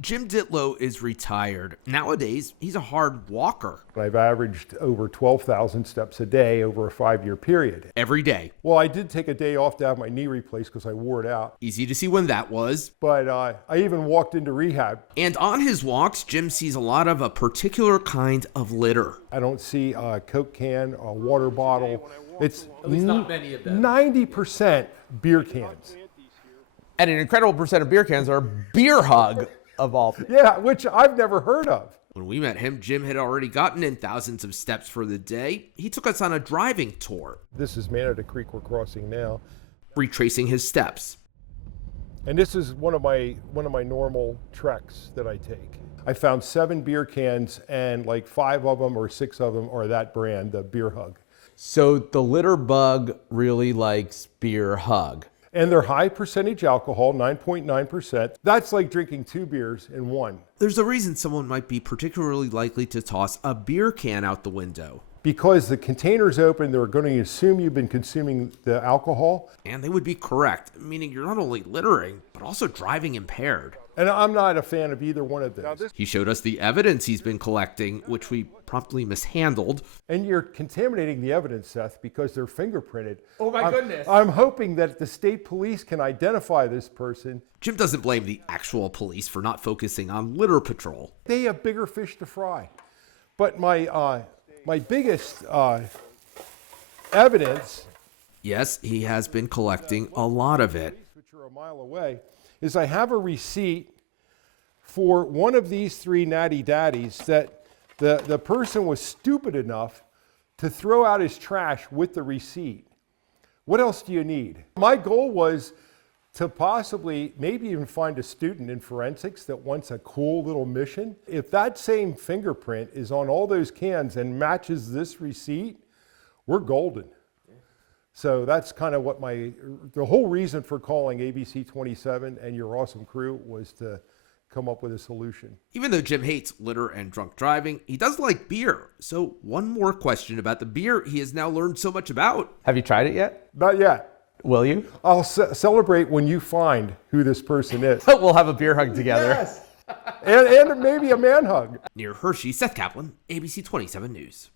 Jim Ditlow is retired. Nowadays, he's a hard walker. I've averaged over 12,000 steps a day over a 5-year period. Every day. Well, I did take a day off to have my knee replaced because I wore it out. Easy to see when that was. But I even walked into rehab. And on his walks, Jim sees a lot of a particular kind of litter. I don't see a Coke can, a water bottle. It's at least not many of them. 90% beer cans. And an incredible percent of beer cans are beer hug of all. Yeah, which I've never heard of. When we met him, Jim had already gotten in thousands of steps for the day. He took us on a driving tour. This is Manatee Creek we're crossing now. Retracing his steps. And this is one of my normal treks that I take. I found 7 beer cans and like 5 of them or 6 of them are that brand, the beer hug. So the litter bug really likes beer hug. And they're high percentage alcohol, 9.9%. That's like drinking 2 beers in one. There's a reason someone might be particularly likely to toss a beer can out the window. Because the container's open, they're going to assume you've been consuming the alcohol. And they would be correct, meaning you're not only littering, but also driving impaired. And I'm not a fan of either one of those. He showed us the evidence he's been collecting, which we promptly mishandled. And you're contaminating the evidence, Seth, because they're fingerprinted. Oh my goodness. I'm hoping that the state police can identify this person. Jim doesn't blame the actual police for not focusing on litter patrol. They have bigger fish to fry. But my biggest evidence, yes, he has been collecting a lot of it, which are a mile away, is I have a receipt for one of these 3 natty daddies that the person was stupid enough to throw out his trash with the receipt. What else do you need? My goal was to possibly maybe even find a student in forensics that wants a cool little mission. If that same fingerprint is on all those cans and matches this receipt, we're golden. So that's kind of what the whole reason for calling ABC 27 and your awesome crew was to come up with a solution. Even though Jim hates litter and drunk driving, he does like beer. So one more question about the beer he has now learned so much about. Have you tried it yet? Not yet. Will you? I'll celebrate when you find who this person is. We'll have a beer hug together. Yes. And maybe a man hug. Near Hershey, Seth Kaplan, ABC 27 News.